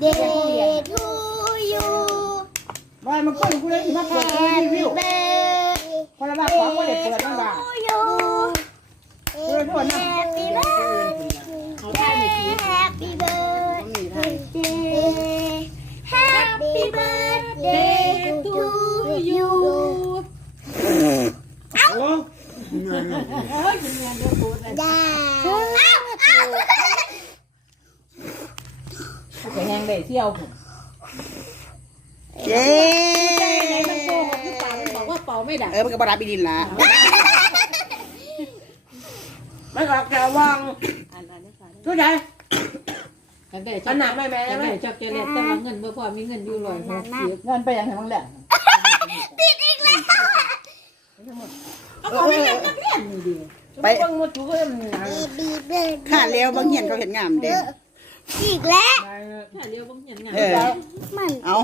Day to you ว่ามันก็กูเลยมาเปิดรีวิวคนละบ้าของก็ได้เปิดนั่นบ้า Happy birthday to you โอ้ ไปแหงได้เที่ยวผม เย้ ไหนมันโกหกหรือเปล่ามันบอกว่าเป่าไม่ดัง มันก็บาราบิดินละมันออกแกว่าง อันนี้ค่ะ ทุกอย่าง กันได้ช็อกกันได้ช็อกเจเล็ตแต่ว่าเงินบ่พอมีเงินอยู่160เงินไปยังไงบ้างแหละ ติดอีกแล้ว เอาไปยังนักเรียนนี่ดิไปเบิ่งหมดทุกเรื่องนี่นะ ข้าเลี้ยวบางเหียนเขาเห็นงามเด้ อีกแล้ว ถ้าเรียวบ่เห็นงาน มัน เอา